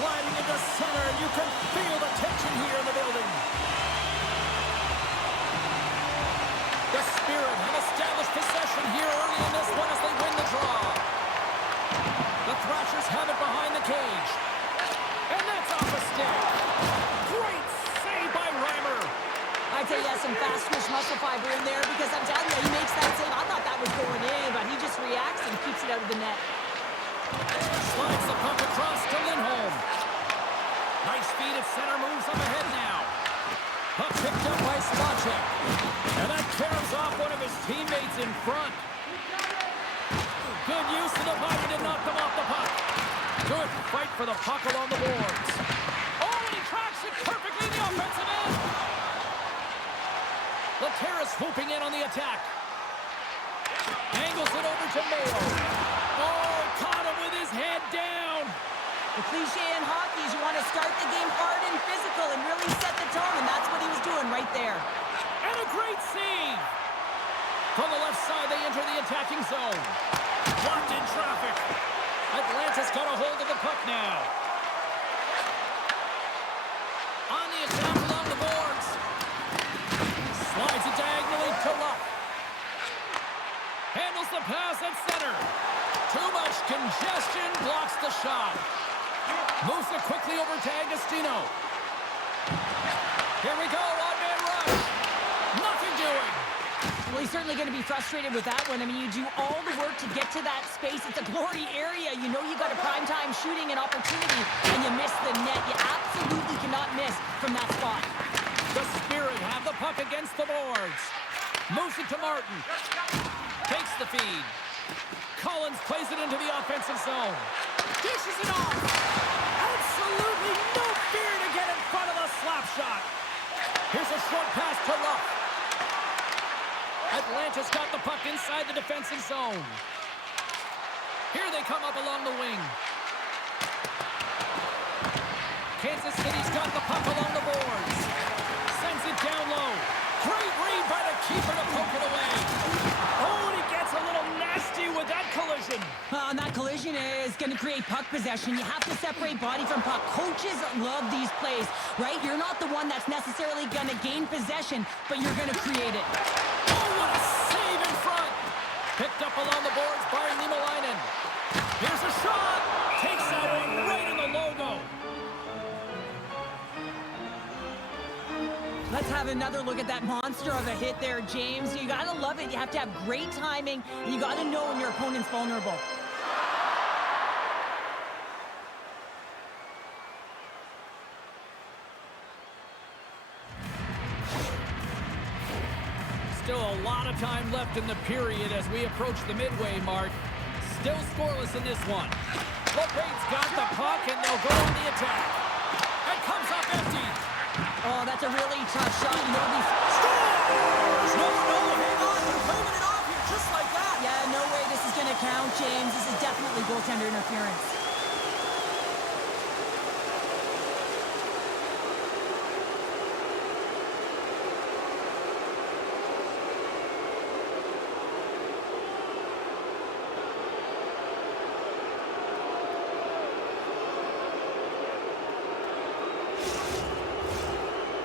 gliding into center, and you can feel the tension here in the building. The Spirit have established possession here early in this one as they win the draw. The Thrashers have it behind the cage. And that's off a stick. Great save by Reimer. I'd say he has some fast twitch muscle fiber in there because I'm telling you, he makes that save. I thought that was going in, but he just reacts and keeps it out of the net. Slides the puck across to Lindholm. Nice feed at center, moves up ahead now. Puck picked up by Spacek. And that caroms off one of his teammates in front. Good use of the body to knock them off the puck. Good fight for the puck along the boards. Oh, and he tracks it perfectly in the offensive end. Laterra's swooping in on the attack. Angles it over to Mayo. Oh, caught him with his head down. The cliche in hockey is you want to start the game hard and physical and really set the tone, and that's what he was doing right there. And a great save. From the left side, they enter the attacking zone. Blocked in traffic. Atlanta's got a hold of the puck now. On the attack along the boards. Slides it diagonally to Looft. Handles the pass at center. Too much congestion, blocks the shot. Moves it quickly over to Agostino. Here we go, one-man rush. Nothing doing. Well, he's certainly going to be frustrated with that one. I mean, you do all the work to get to that space. It's a glory area. You know you got a primetime shooting and opportunity, and you miss the net. You absolutely cannot miss from that spot. The Spirit have the puck against the boards. Moves it to Martin. Takes the feed. Collins plays it into the offensive zone. Dishes it off. Absolutely no fear to get in front of the slap shot. Here's a short pass to Looft. Atlanta's got the puck inside the defensive zone. Here they come up along the wing. Kansas City's got the puck along the boards. Sends it down low. Great read by the keeper to poke it away. Oh, and he gets a little nasty with that collision. And that collision is going to create puck possession. You have to separate body from puck. Coaches love these plays, right? You're not the one that's necessarily going to gain possession, but you're going to create it. Oh, what a save in front. Picked up along the boards by Niemelainen. Here's a shot. Takes that one right in the logo. Let's have another look at that monster of a hit there, James. You got to love it. You have to have great timing, and you got to know when your opponent's vulnerable. Still a lot of time left in the period as we approach the midway mark. Still scoreless in this one. LeBate's got the puck, and they'll go on the attack. It comes up empty. Oh, that's a really tough shot. You know, these... Scores! No, hang on. They're claiming it off here just like that. Yeah, no way this is going to count, James. This is definitely goaltender interference.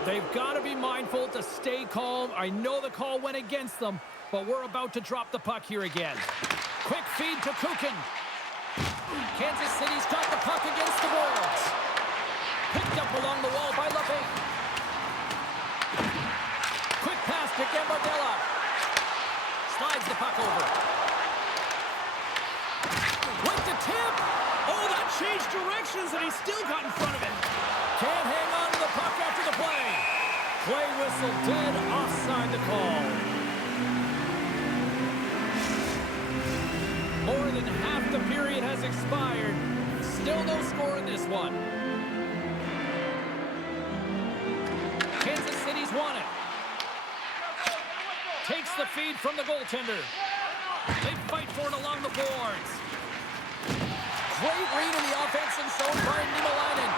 They've got to be mindful to stay calm. I know the call went against them, but we're about to drop the puck here again. Quick feed to Kuhlman. Kansas City's got the puck against the boards. Picked up along the wall by Lipon. Quick pass to Gambardella. Slides the puck over. Went to tip. Oh, that changed directions, and he still got in front of it. Can't hang on to the puck after the play. Play whistle dead, offside the call. More than half the period has expired. Still no score in this one. Kansas City's won it. Takes the feed from the goaltender. They fight for it along the boards. Great read in the offensive zone by Niemelainen.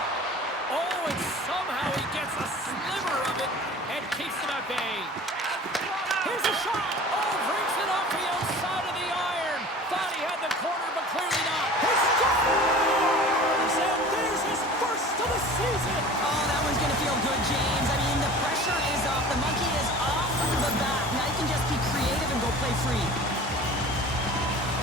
Oh, and somehow he gets a sliver of it and keeps it at bay. Here's a shot. Oh, brings it off the outside of the iron. Thought he had the corner, but clearly not. He scores! And there's his first of the season. Oh, that one's going to feel good, James. I mean, the pressure is off. The monkey is off the back. Now you can just be creative and go play free.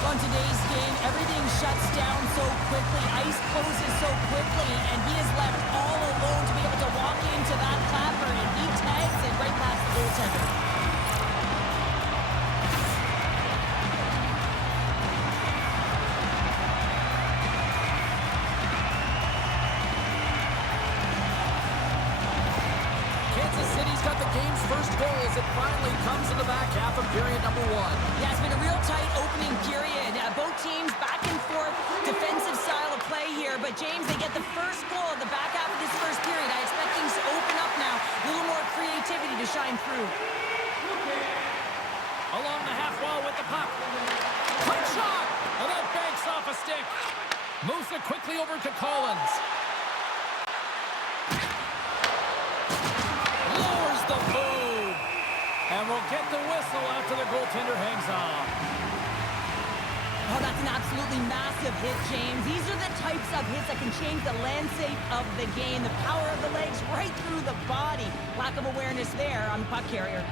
On today's game, everything shuts down so quickly. Ice closes so quickly, and he is left all alone to be able to walk into that clapper, and he tags it right past the goaltender. Got the game's first goal as it finally comes in the back half of period number 1. Yeah, it's been a real tight opening period. Both teams back and forth, defensive style of play here. But, James, they get the first goal in the back half of this first period. I expect things to open up now. A little more creativity to shine through. Along the half wall with the puck. Quick shot! And that banks off a stick. Moves it quickly over to Collins. The move, and we'll get the whistle after the goaltender hangs on. Oh, that's an absolutely massive hit, James. These are the types of hits that can change the landscape of the game. The power of the legs right through the body. Lack of awareness there on the puck carrier.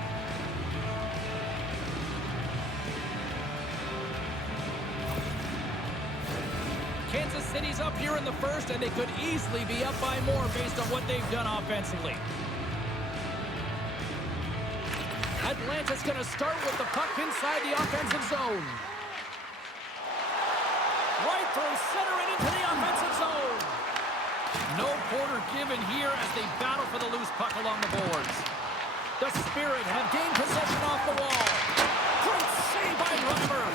Kansas City's up here in the first, and they could easily be up by more based on what they've done offensively. Atlanta's going to start with the puck inside the offensive zone. Right through center and into the offensive zone. No quarter given here as they battle for the loose puck along the boards. The Spirit have gained possession off the wall. Great save by Reimer.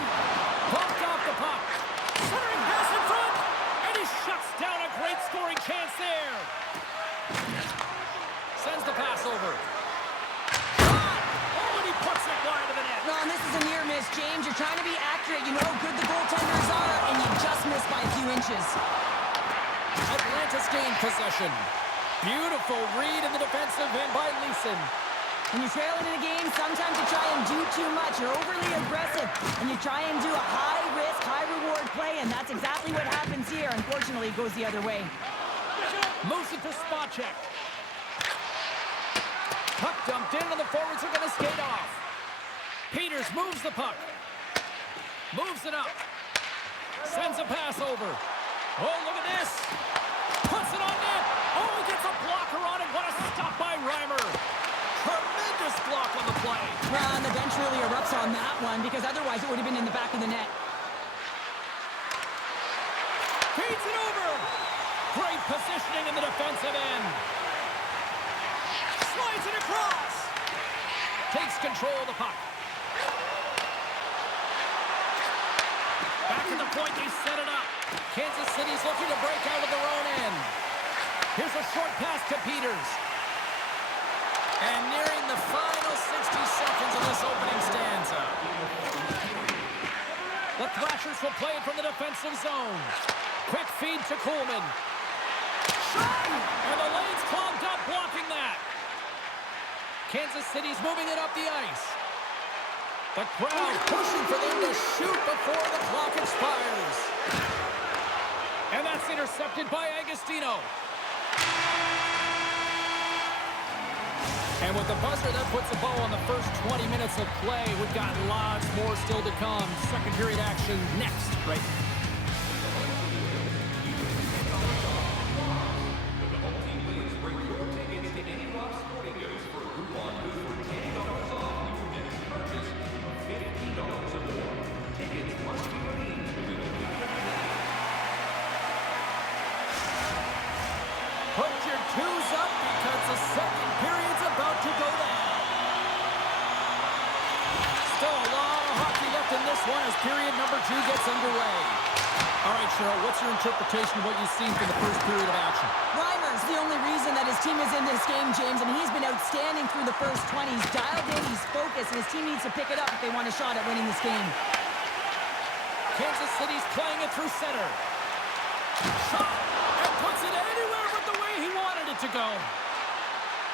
Bumped off the puck. Centering pass in front. And he shuts down a great scoring chance there. Sends the pass over. Puts it wide of the net. No, and this is a near miss, James. You're trying to be accurate. You know how good the goaltenders are, and you just missed by a few inches. Atlanta's gained possession. Beautiful read in the defensive end by Leeson. When you're trailing in a game, sometimes you try and do too much. You're overly aggressive, and you try and do a high-risk, high-reward play, and that's exactly what happens here. Unfortunately, it goes the other way. Moves it to Spacek. Puck dumped in, and the forwards are going to skate off. Peters moves the puck. Moves it up. Sends a pass over. Oh, look at this. Puts it on net. Oh, he gets a blocker on it. What a stop by Reimer. Tremendous block on the play. Well, and the bench really erupts on that one because otherwise it would have been in the back of the net. Feeds it over. Great positioning in the defensive end. Slides it across. Takes control of the puck. Back at the point, they set it up. Kansas City's looking to break out of their own end. Here's a short pass to Peters. And nearing the final 60 seconds of this opening stanza. The Thrashers will play it from the defensive zone. Quick feed to Kuhlman. Shot! And the lane's clogged up, blocking that. Kansas City's moving it up the ice. The crowd pushing for them to shoot before the clock expires. And that's intercepted by Agostino. And with the buzzer, that puts a bow on the first 20 minutes of play. We've got lots more still to come. Second period action next, right? Put your twos up because the second period's about to go down. Still a lot of hockey left in this one as period number 2 gets underway. All right, Cheryl, what's your interpretation of what you've seen from the first period of action? Reimer's the only reason that his team is in this game, James. I mean, he's been outstanding through the first 20. He's dialed in, he's focused, and his team needs to pick it up if they want a shot at winning this game. Kansas City's playing it through center. Shot! And puts it anywhere but the way he wanted it to go.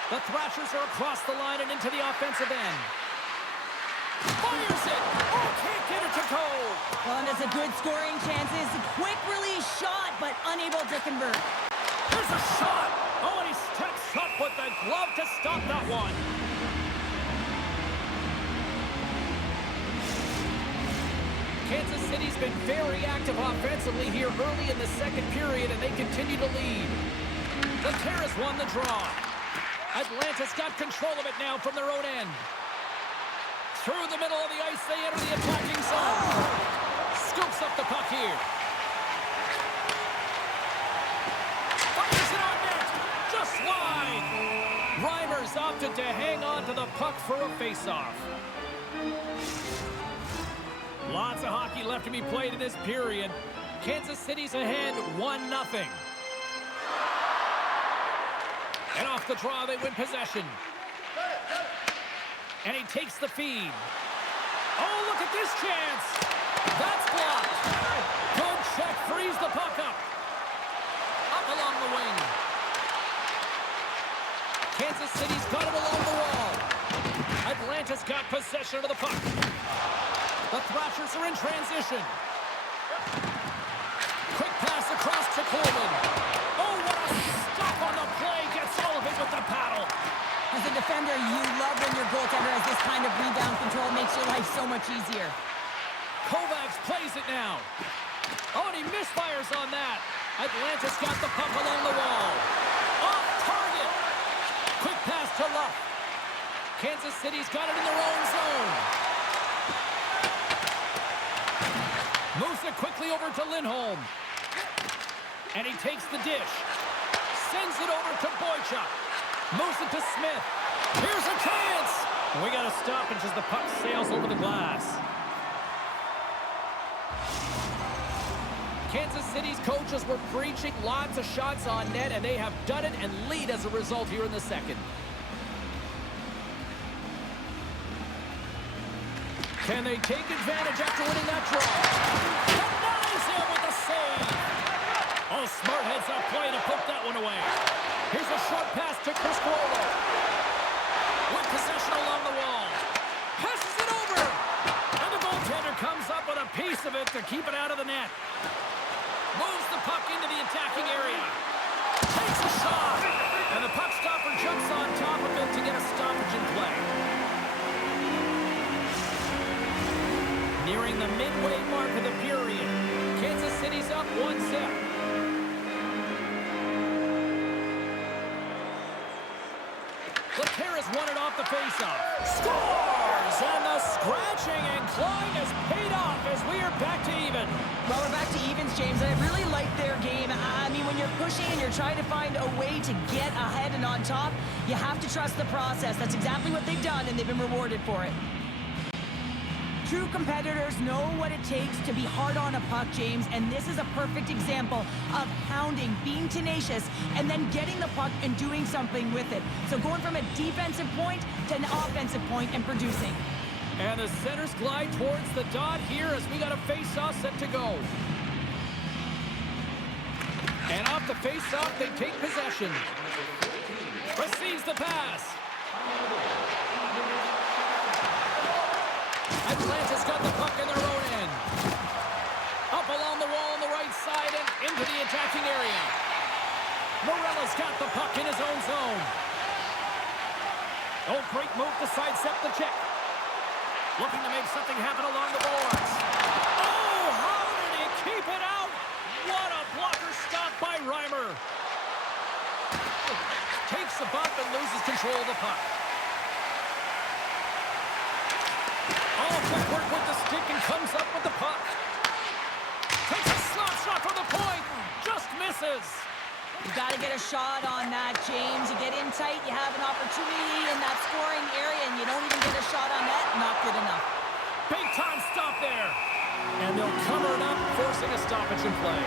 The Thrashers are across the line and into the offensive end. Fires it! Oh, can't get it to Colt! Well, and it's a good scoring chance. It's a quick release shot, but unable to convert. Here's Takes a shot. Oh, and he steps up with the glove to stop that one. Kansas City's been very active offensively here early in the second period, and they continue to lead. The Terrace won the draw. Atlanta's got control of it now from their own end. Through the middle of the ice, they enter the attacking zone. Scoops up the puck here. Fires it on net. Just wide. Reimers opted to hang on to the puck for a faceoff. Lots of hockey left to be played in this period. Kansas City's ahead 1-0. And off the draw, they win possession. And he takes the feed. Oh, look at this chance. That's blocked. Good check, frees the puck up. Up along the wing. Kansas City's got it along the wall. Atlanta's got possession of the puck. The Thrashers are in transition. Quick pass across to Kuhlman. Oh, what a stop on the play. Gets all of it with the paddle. As a defender, you love when your goaltender has this kind of rebound control. It makes your life so much easier. Kovacs plays it now. Oh, and he misfires on that. Atlanta's got the puck along the wall. Off target. Quick pass to Looft. Kansas City's got it in their own zone. Moves it quickly over to Lindholm. And he takes the dish. Sends it over to Boychuk. Moves it to Smith. Here's a chance. We got a stoppage as the puck sails over the glass. Kansas City's coaches were preaching lots of shots on net, and they have done it and lead as a result here in the second. Can they take advantage after winning that draw? Denies him with a save. Oh, smart heads up play to put that one away. Here's a short pass to Chris Cuomo. With possession along the wall. Passes it over. And the goaltender comes up with a piece of it to keep it out of the net. Moves the puck into the attacking area. Takes a shot. And the puck stopper jumps on top of it to get a stoppage in play. Nearing the midway mark of the period. Kansas City's up 1-0. Terrace won it off the faceoff. Scores! And the scratching and clawing has paid off as we are back to even. Well, we're back to evens, James, and I really like their game. I mean, when you're pushing and you're trying to find a way to get ahead and on top, you have to trust the process. That's exactly what they've done, and they've been rewarded for it. True competitors know what it takes to be hard on a puck, James, and this is a perfect example of hounding, being tenacious, and then getting the puck and doing something with it. So going from a defensive point to an offensive point and producing. And the centers glide towards the dot here as we got a face-off set to go. And off the face-off, they take possession. Receives the pass. Atlanta's got the puck in their own end. Up along the wall on the right side and into the attacking area. Morella's got the puck in his own zone. Oh, great move to sidestep the check. Looking to make something happen along the boards. Oh, how did he keep it out? What a blocker stop by Reimer. Takes the bump and loses control of the puck. Oh, footwork with the stick and comes up with the puck. Takes a slap shot from the point. Just misses. You got to get a shot on that, James. You get in tight, you have an opportunity in that scoring area, and you don't even get a shot on that. Not good enough. Big time stop there. And they'll cover it up, forcing a stoppage in play.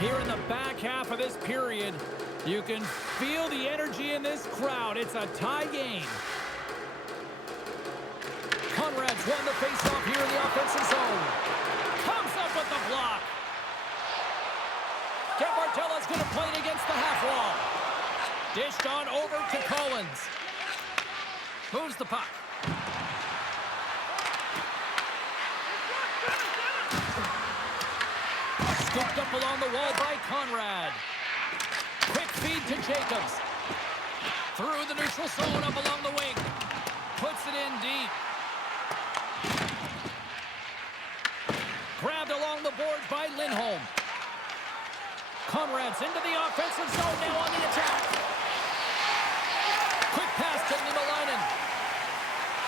Here in the back half of this period, you can feel the energy in this crowd. It's a tie game. Conrad's won the faceoff here in the offensive zone. Comes up with the block. Gabartella's going to play it against the half wall. Dished on over to Collins. Moves the puck. Scooped up along the wall by Conrad. Quick feed to Jacobs. Through the neutral zone up along the wing. Puts it in deep. Grabbed along the boards by Lindholm. Conrad's into the offensive zone now on the attack. Quick pass to Niemelainen.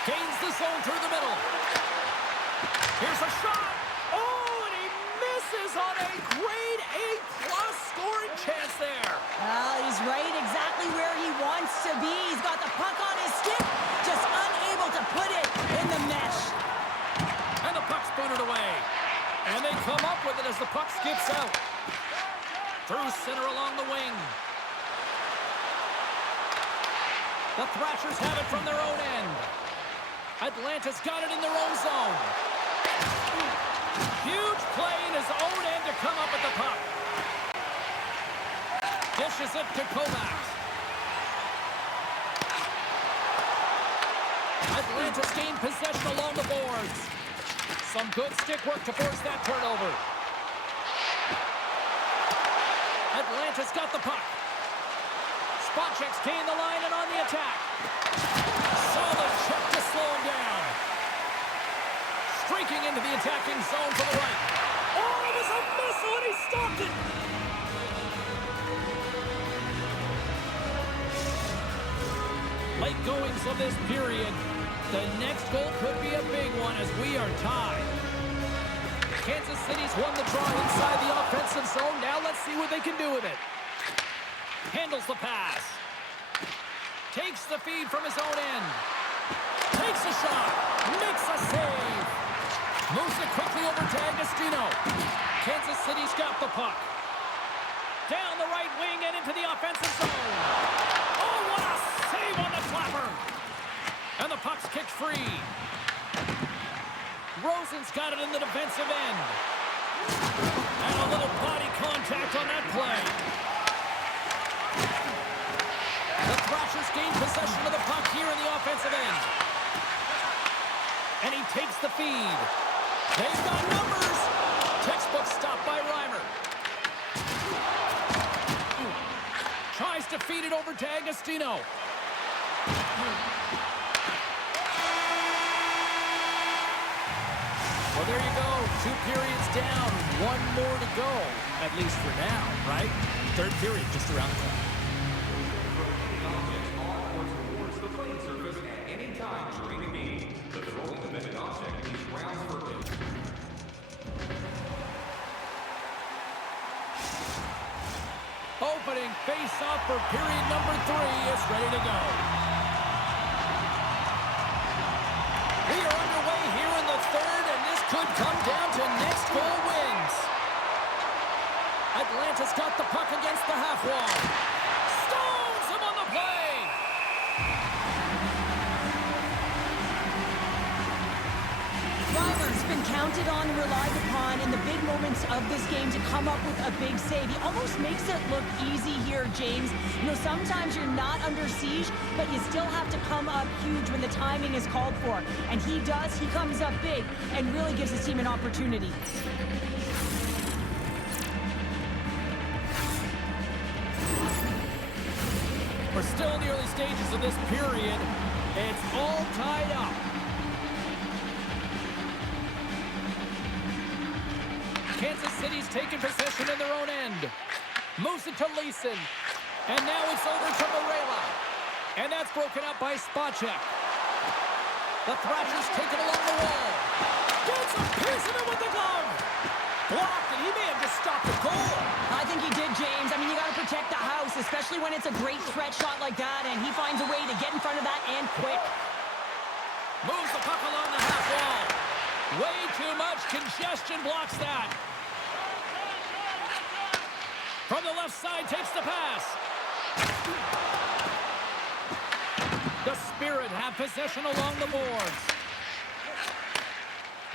Gains the zone through the middle. Here's a shot. Oh, and he misses on a grade A+ scoring chance there. Well, he's right exactly where he wants to be. He's got the puck on his stick, just unable to put it in the mesh. And the puck's booted away. And they come up with it as the puck skips out. Through center along the wing. The Thrashers have it from their own end. Atlanta's got it in their own zone. Huge play in his own end to come up with the puck. Dishes it to Kovacs. Atlanta's gained possession along the boards. Some good stick work to force that turnover. Atlanta's got the puck. Spacek's gained the line and on the attack. Solid check to slow him down. Streaking into the attacking zone to the right. Oh, it was a missile and he stopped it. Late goings of this period. The next goal could be a big one as we are tied. Kansas City's won the draw inside the offensive zone. Now let's see what they can do with it. Handles the pass. Takes the feed from his own end. Takes a shot. Makes a save. Moves it quickly over to Agostino. Kansas City's got the puck. Down the right wing and into the offensive zone. Oh, what a save on the flapper. And the puck's kicked free. Rosen's got it in the defensive end. And a little body contact on that play. The Thrashers gain possession of the puck here in the offensive end. And he takes the feed. They've got numbers. Textbook stop by Reimer. Tries to feed it over to Agostino. Well, there you go. 2 periods down. 1 more to go. At least for now, right? Third period just around the corner. The playing surface at any time during the game. The throwing of an object is grounds for it. Opening face-off for period number 3 is ready to go. We are underway here in the third, and this could come down to next goal wins. Atlanta's got the puck against the half wall. Stones him on the play. Reimer's been counted on and relied upon in the big moments of this game to come up with a big save. He almost makes it look easy here, James. You know, sometimes you're not under siege, but you still have to come up huge when the timing is called for. And he does. He comes up big and really gives his team an opportunity. We're still in the early stages of this period. It's all tied up. Kansas City's taking possession in their own end. Moves it to Leeson. And now it's over to Morela. And that's broken up by Spacek. The Thrashers take it along the wall. Gets a piece of it with the glove. Blocked, and he may have just stopped the goal. I think he did, James. I mean, you got to protect the house, especially when it's a great threat shot like that, and he finds a way to get in front of that and quick. Moves the puck along the half wall. Way too much congestion blocks that. From the left side, takes the pass. The Spirit have possession along the boards.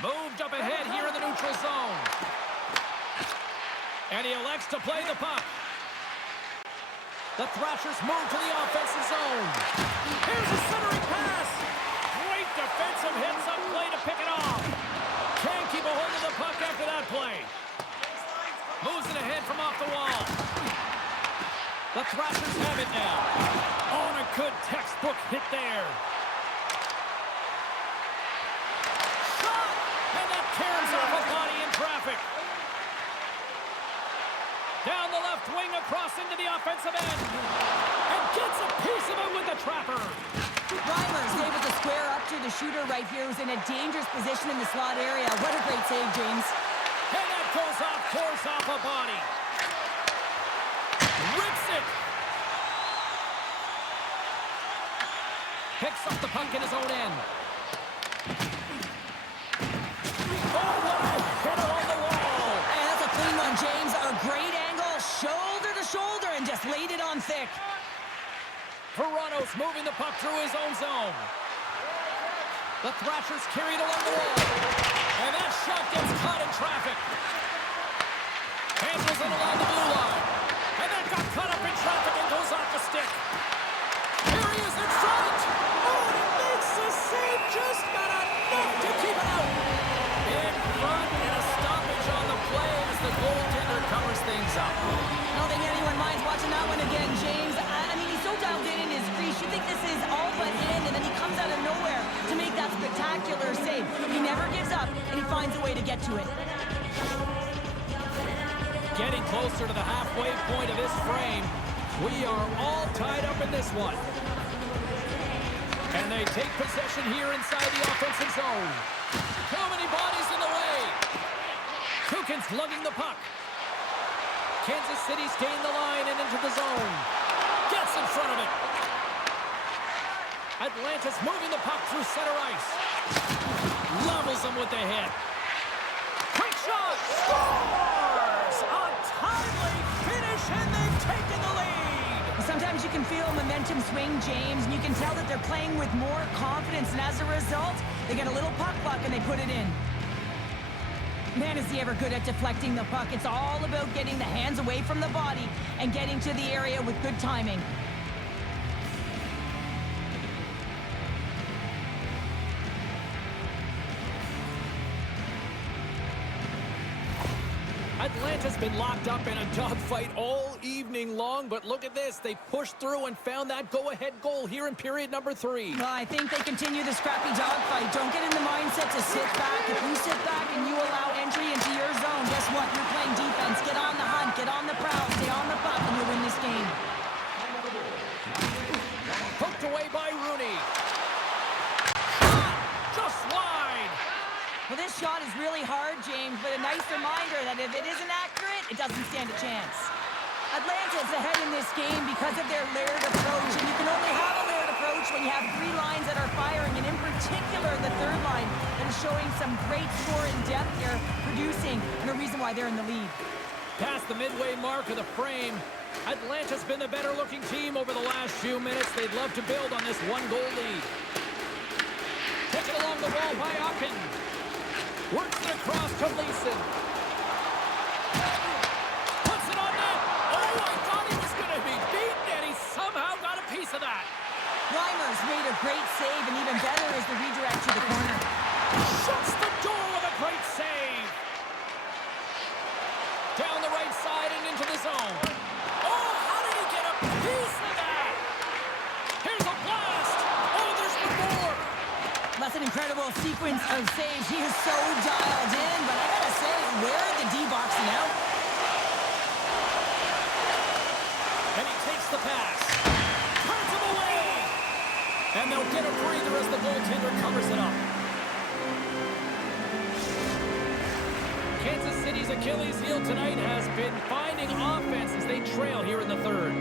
Moved up ahead here in the neutral zone. And he elects to play the puck. The Thrashers move to the offensive zone. Here's a centering pass. Great defensive hits up play to pick it off. Can't keep a hold of the puck after that play. Moves it ahead from off the wall. The Thrashers have it now. On a good textbook hit there. Shot! And that tears off a body in traffic. Down the left wing across into the offensive end. And gets a piece of it with the trapper. Reimer's able to square up to the shooter right here, who's in a dangerous position in the slot area. What a great save, James. And that goes off course off a body. Rips it. Picks up the puck in his own end. Oh, what a hit on the wall. And that's a clean one, James. A great angle, shoulder to shoulder, and just laid it on thick. Veronneau's moving the puck through his own zone. The Thrashers carried along the wall. And that shot gets caught in traffic. Handles it along the blue line. And that got caught up in traffic and goes off the stick. Here he is in front. Oh, and he makes the save. Just got enough to keep it out. In front and a stoppage on the play as the goaltender covers things up. I don't think anyone minds watching that one again, James. I mean, he's so dialed in his crease. You think this is all but in, and then he comes out of nowhere to make that spectacular save. He never gives up, and he finds a way to get to it. Getting closer to the halfway point of this frame. We are all tied up in this one. And they take possession here inside the offensive zone. Too many bodies in the way. Kuhlman's lugging the puck. Kansas City's gained the line and into the zone. Gets in front of it. Atlanta's moving the puck through center ice. Levels them with the hit. Quick shot. Scores! A timely finish, and they've taken the lead. Sometimes you can feel momentum swing, James, and you can tell that they're playing with more confidence, and as a result, they get a little puck luck and they put it in. Man, is he ever good at deflecting the puck. It's all about getting the hands away from the body and getting to the area with good timing. Atlanta's been locked up in a dogfight all evening long, but look at this. They pushed through and found that go-ahead goal here in period number 3. Well, I think they continue the scrappy dogfight. Don't get in the mindset to sit back. If you sit back and you allow entry into your zone, guess what? You're playing defense. Get on the hunt, get on the prowl, stay on the puck, and you'll win this game. Poked away by Rooney. Shot! Just wide! Well, this shot is really hard, James, but a nice reminder that if it isn't accurate, it doesn't stand a chance. Atlanta's ahead in this game because of their layered approach, and you can only have a layered approach when you have 3 lines that are firing, and in particular, the third line that is showing some great score and depth here, producing, and a reason why they're in the lead. Past the midway mark of the frame, Atlanta's been the better-looking team over the last few minutes. They'd love to build on this 1-goal lead. Taken along the wall by Ocken. Works it across to Leeson. Puts it on net. Oh, I thought he was going to be beaten, and he somehow got a piece of that. Reimer's made a great save, and even better is the redirect to the corner. Shuts the door with a great save. Down the right side and into the zone. Oh, how did he get a piece of that? Here's a blast. Oh, there's one more. That's an incredible sequence of saves. He is so dialed in, but I gotta say, where are the D-boxing out? And he takes the pass. Turns him away. And they'll get a breather as the goaltender covers it up. Kansas City's Achilles heel tonight has been finding offense as they trail here in the third.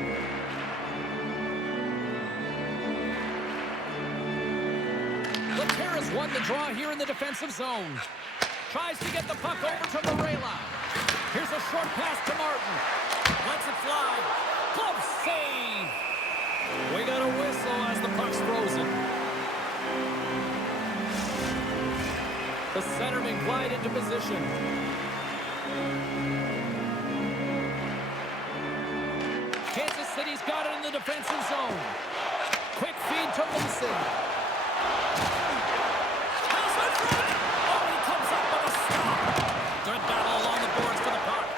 Laterra's won the draw here in the defensive zone. Tries to get the puck over to Varela. Here's a short pass to Martin. Lets it fly. Close save. We got a whistle as the puck's frozen. The centerman glide into position. the defensive zone. Quick feed to Wilson. Pass in front. Oh, he comes up with a stop. Good battle along the boards for the puck.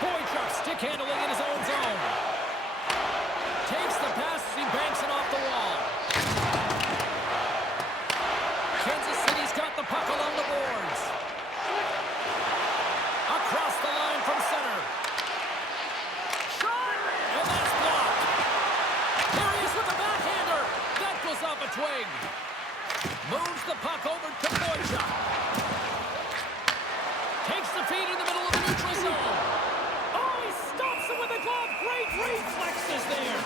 Boychuk stick handling in his own zone. Takes the pass as he banks it off the wall. Kansas City's got the puck along the boards. Across the line from center. Shot! And that's blocked. There he is with the backhander. That goes off a twig. Moves the puck over to Boychuk. Takes the feed in the middle of the neutral zone. Oh, he stops him with a glove. Great reflexes there.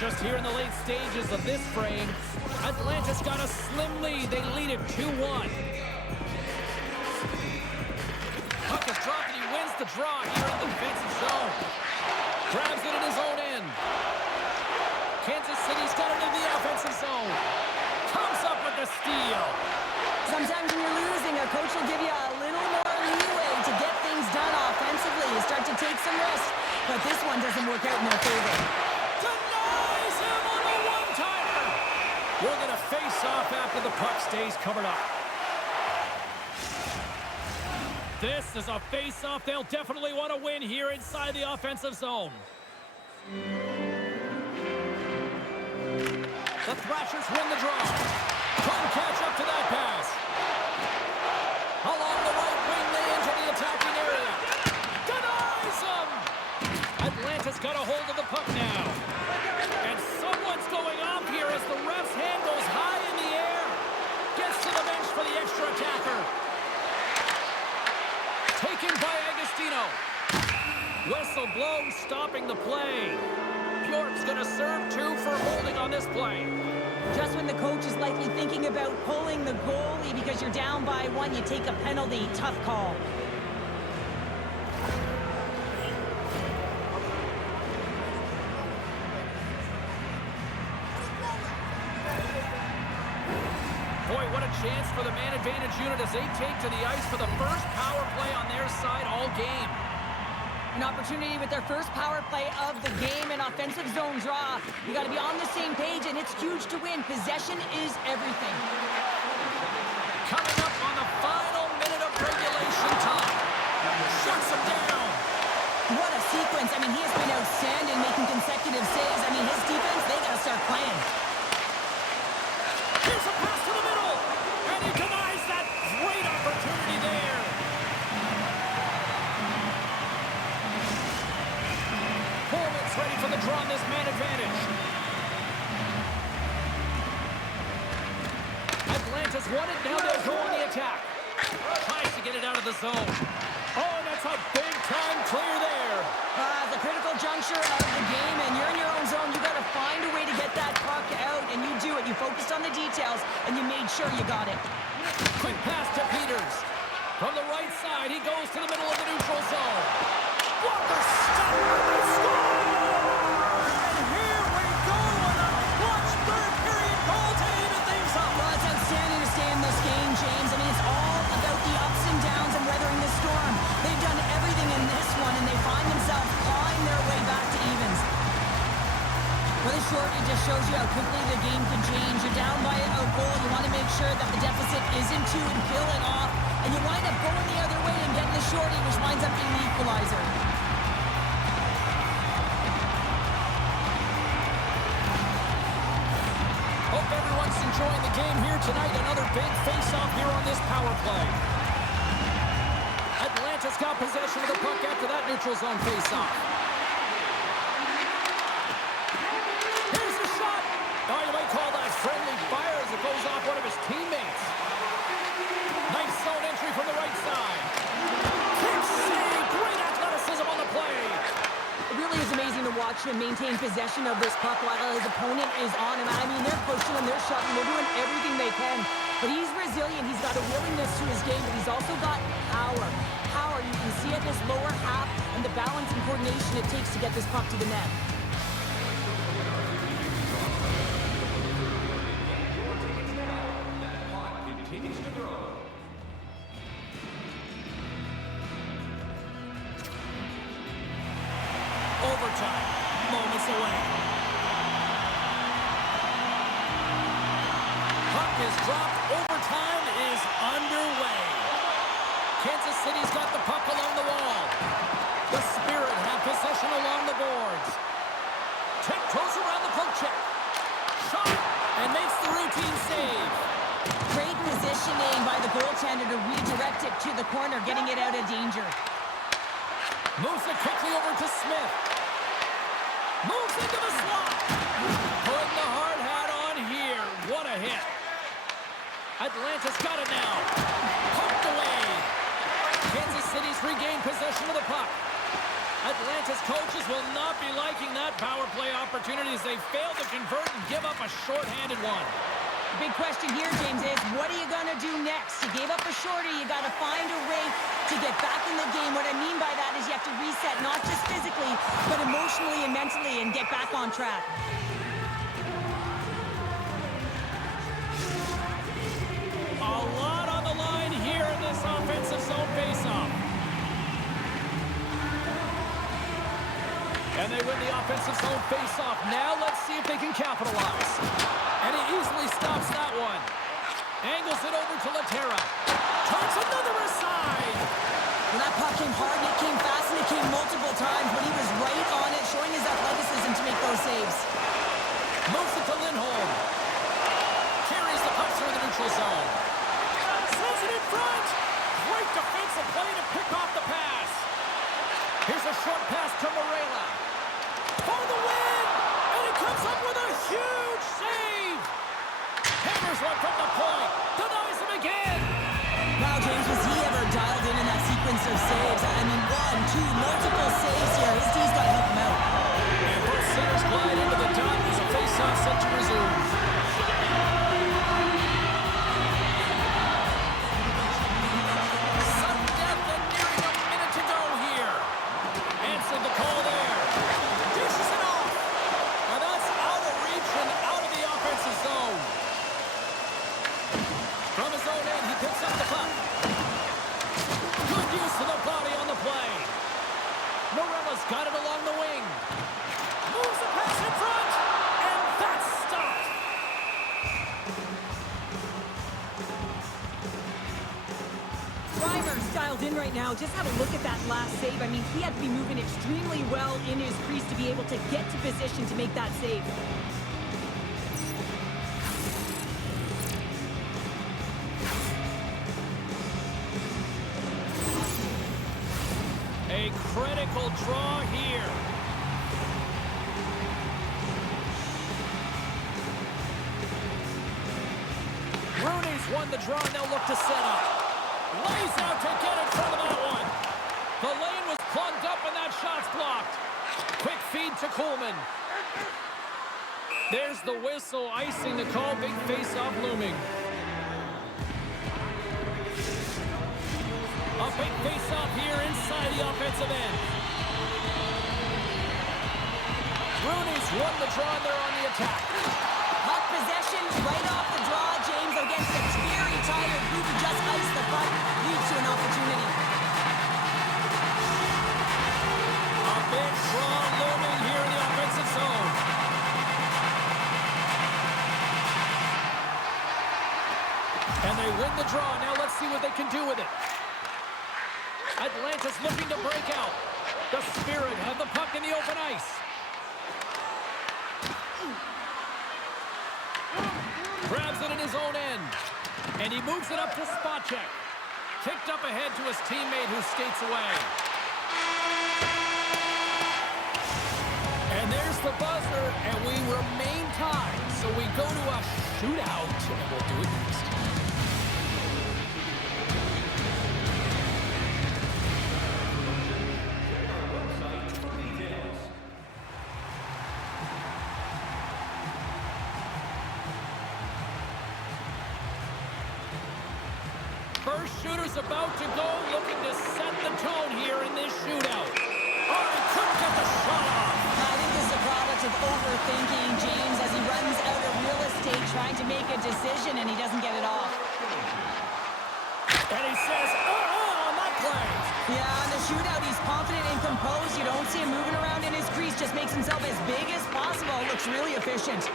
Just here in the late stages of this frame, Atlanta's got a slim lead. They lead it 2-1. Puck is dropped and he wins the draw here in the defensive zone. Grabs it in his own end. Kansas City's got it in the offensive zone. Comes up with the steal. Sometimes when you're losing, a coach will give you a little more leeway to get things done offensively. You start to take some risks, but this one doesn't work out in their favor. Denies him on the one-timer. We're going to face off after the puck stays covered up. This is a face-off they'll definitely want to win here inside the offensive zone. The Thrashers win the draw. Couldn't catch up to that pass. Along the right wing, they enter the attacking area. Denies him! Atlanta's got a hold of the puck now. And someone's going off here as the ref's hand goes high in the air. Gets to the bench for the extra attacker. Taken by Agostino. Whistle blows, stopping the play. Bjork's going to serve 2 for holding on this play. Just when the coach is likely thinking about pulling the goalie because you're down by 1, you take a penalty. Tough call. Boy, what a chance for the man advantage unit as they take to the ice for the first power play on their side all game. An opportunity with their first power play of the game, an offensive zone draw. You got to be on the same page, and it's huge to win. Possession is everything. Coming up on the final minute of regulation time. Shuts him down. What a sequence. I mean, he has been outstanding making consecutive saves. I mean, his defense, they got to start playing. Here's a pass to the middle, and he denies that great opportunity there. Kuhlman's ready for the draw on this man advantage. Atlanta's won it, now they'll go on the attack. Tries to get it out of the zone. Oh, that's a big-time clear there. The critical juncture of the game, and you're in your own zone. You got to find a way to get that puck out, and you do it. You focused on the details, and you made sure you got it. Quick pass to Peters. From the right side, he goes to the middle of the neutral zone. Walker stop! They score! And here we go on a clutch third period goal to even things up. Well, it's outstanding to stay in this game, James. I mean, it's all about the ups and downs and weathering the storm. They've done everything in this one, and they find themselves clawing their way back to evens. Really short, it just shows you how quickly the game can change. You're down by a goal. You want to make sure that the deficit isn't 2 and fill it off. And you wind up going the other way and getting the shorty, which winds up being the equalizer. Hope everyone's enjoying the game here tonight. Another big face-off here on this power play. Atlanta's got possession of the puck after that neutral zone face-off. Here's the shot. Oh, you might call that friendly fire as it goes off one of his teammates. Nice zone entry from the right side. Big save. Great athleticism on the play. It really is amazing to watch him maintain possession of this puck while his opponent is on him. I mean, they're pushing him, they're shoving, they're doing everything they can. But he's resilient. He's got a willingness to his game, but he's also got power. Power, you can see it in his lower half and the balance and coordination it takes to get this puck to the net. overtime. Moments away. Puck is dropped. Overtime is underway. Kansas City's got the puck along the wall. The Spirit have possession along the boards. Tiptoes around the poke check. Shot and makes the routine save. Great positioning by the goaltender to redirect it to the corner, getting it out of danger. Moves it quickly over to Smith. Moves into the slot. Putting the hard hat on here. What a hit. Atlanta's got it now. Poked away. Kansas City's regained possession of the puck. Atlanta's coaches will not be liking that power play opportunity as they fail to convert and give up a short-handed one. The big question here, James, is what are you going to do next? You gave up a shorty. You got to find a way to get back in the game. What I mean by that is you have to reset, not just physically, but emotionally and mentally, and get back on track. A lot on the line here in this offensive zone faceoff. And they win the offensive zone faceoff. Now let's see if they can capitalize. And he easily stops that one. Angles it over to Laterra. Turns another aside. Well, that puck came hard, and it came fast, and it came multiple times, but he was right on it, showing his athleticism to make those saves. Moves it to Lindholm. Carries the puck through the neutral zone. Sends it in front. Great defensive play to pick off the pass. Here's a short pass to Morela. For the win! And he comes up with a huge save! Hammers one from the point. Denies him again. Wow, James, was he ever dialed in that sequence of saves? I mean, 1, 2, multiple saves here. His D's got to help him out. And both centers glide into the dot as a face-off set to resume. Sudden death and nearing a minute to go here. Answered the call there. Dishes it off. And that's out of reach and out of the offensive zone. From his own end, he picks up the puck. Good use of the body on the play. Morella's got it along the wing. Moves the pass in front. And that's stopped. Reimer's dialed in right now. Just have a look at that last save. I mean, he had to be moving extremely well in his crease to be able to get to position to make that save. A critical draw here. Rooney's won the draw, and they'll look to set up. Lays out to get in front of that one. The lane was plugged up, and that shot's blocked. Quick feed to Kuhlman. There's the whistle, icing the call. Big face-off looming. A big face-off here inside the offensive end. Rooney's won the draw, and they're on the attack. Puck possession right off the draw, James, against a very tired group who just iced the puck, leads to an opportunity. A big draw looming here in the offensive zone. And they win the draw. Now let's see what they can do with it. Atlanta's looking to break out. The Spirit have the puck in the open ice. Grabs it in his own end. And he moves it up to Spacek. Kicked up ahead to his teammate who skates away. And there's the buzzer, and we remain tied. So we go to a shootout, and we'll do it next. First shooter's about to go, looking to set the tone here in this shootout. Oh, he couldn't get the shot off. I think this is a product of overthinking, James, as he runs out of real estate trying to make a decision and he doesn't get it off. And he says, on that play. Yeah, in the shootout, he's confident confident and composed. You don't see him moving around in his crease. Just makes himself as big as possible. Looks really efficient.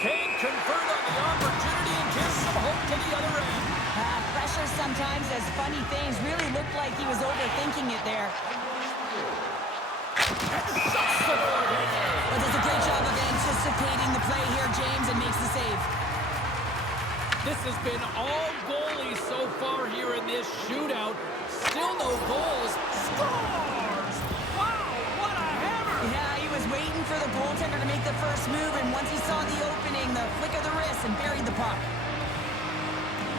Can't convert on the opportunity and gives some hope to the other end. Pressure sometimes does funny things. Really looked like he was overthinking it there. Shuts the door there. But does a great job of anticipating the play here, James, and makes the save. This has been all goalies so far here in this shootout. Still no goals. Scores! Wow, what a hammer! Yeah, he was waiting for the goaltender to make the first move, and once he saw the opening, the flick of the wrist, and buried the puck.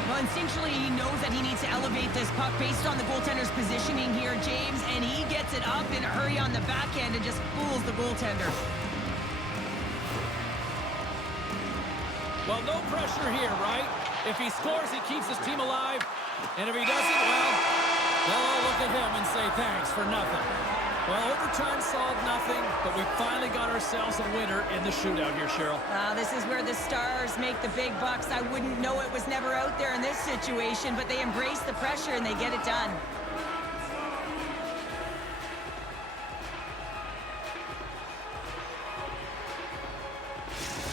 Well, instinctually, he knows that he needs to elevate this puck based on the goaltender's positioning here, James, and he gets it up in a hurry on the backhand and just fools the goaltender. Well, no pressure here, right? If he scores, he keeps his team alive. And if he doesn't, well, they'll all look at him and say thanks for nothing. Well, overtime solved nothing, but we finally got ourselves a winner in the shootout here, Cheryl. This is where the stars make the big bucks. I wouldn't know it was never out there in this situation, but they embrace the pressure and they get it done.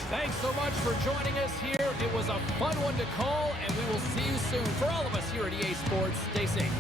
Thanks so much for joining us here. It was a fun one to call, and we will see you soon. For all of us here at EA Sports, stay safe.